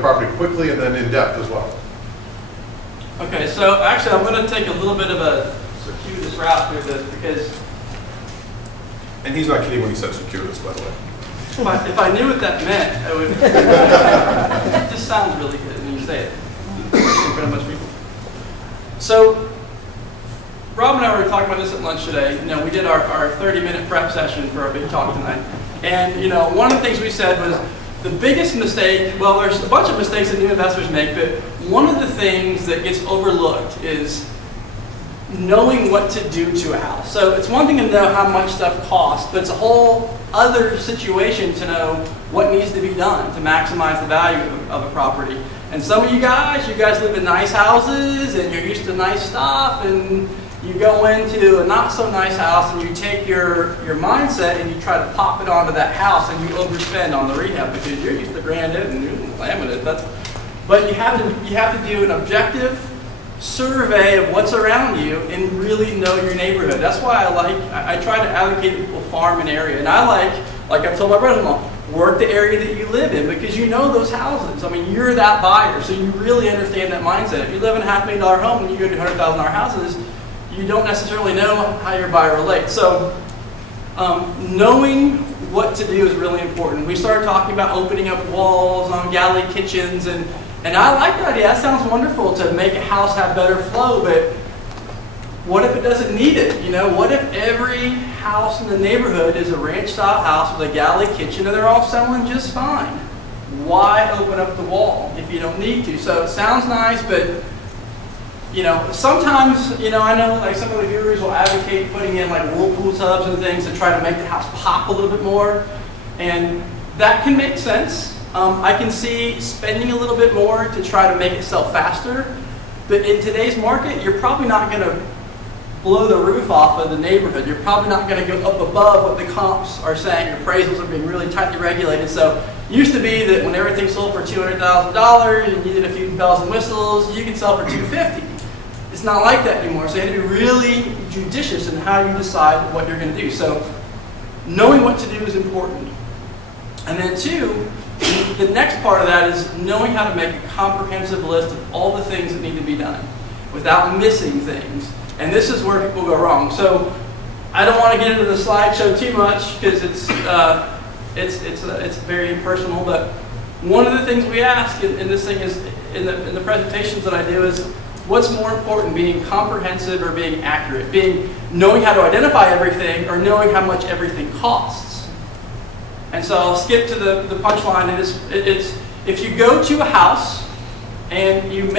property quickly and then in depth as well. Okay, so actually I'm going to take a little bit of a circuitous route through this because... And he's not kidding when he said circuitous, by the way. If I knew what that meant, I would... It just sounds really good when you say it. In front of most people. So, Rob and I were talking about this at lunch today. You know, we did our 30-minute prep session for our big talk tonight. And, you know, one of the things we said was the biggest mistake, well, there's a bunch of mistakes that new investors make, but one of the things that gets overlooked is knowing what to do to a house. So it's one thing to know how much stuff costs, but it's a whole other situation to know what needs to be done to maximize the value of a property. And some of you guys live in nice houses and you're used to nice stuff, and you go into a not so nice house and you take your mindset and you try to pop it onto that house and you overspend on the rehab because you're used to granite and laminate. But you have to do an objective survey of what's around you and really know your neighborhood. That's why I try to advocate that people farm an area. And I like I've told my brother-in-law, work the area that you live in because you know those houses. I mean, you're that buyer, so you really understand that mindset. If you live in a $500,000 home and you go to $100,000 houses, you don't necessarily know how your buyer relates. So knowing what to do is really important. We started talking about opening up walls on galley kitchens, and I like that idea. That sounds wonderful to make a house have better flow, but what if it doesn't need it? You know, what if every house in the neighborhood is a ranch-style house with a galley kitchen and they're all selling just fine? Why open up the wall if you don't need to? So it sounds nice, but you know, sometimes, you know, I know like some of the viewers will advocate putting in like whirlpool tubs and things to try to make the house pop a little bit more, and that can make sense. I can see spending a little bit more to try to make it sell faster, but in today's market, you're probably not going to blow the roof off of the neighborhood. You're probably not going to go up above what the comps are saying. Your appraisals are being really tightly regulated. So it used to be that when everything sold for $200,000 and you did a few bells and whistles, you could sell for $250,000. It's not like that anymore. So you have to be really judicious in how you decide what you're going to do. So knowing what to do is important. And then two, the next part of that is knowing how to make a comprehensive list of all the things that need to be done without missing things. And this is where people go wrong. So I don't want to get into the slideshow too much because it's very impersonal. But one of the things we ask in this thing is in the presentations that I do is what's more important, being comprehensive or being accurate, knowing how to identify everything or knowing how much everything costs. And so I'll skip to the punchline. It's if you go to a house and you make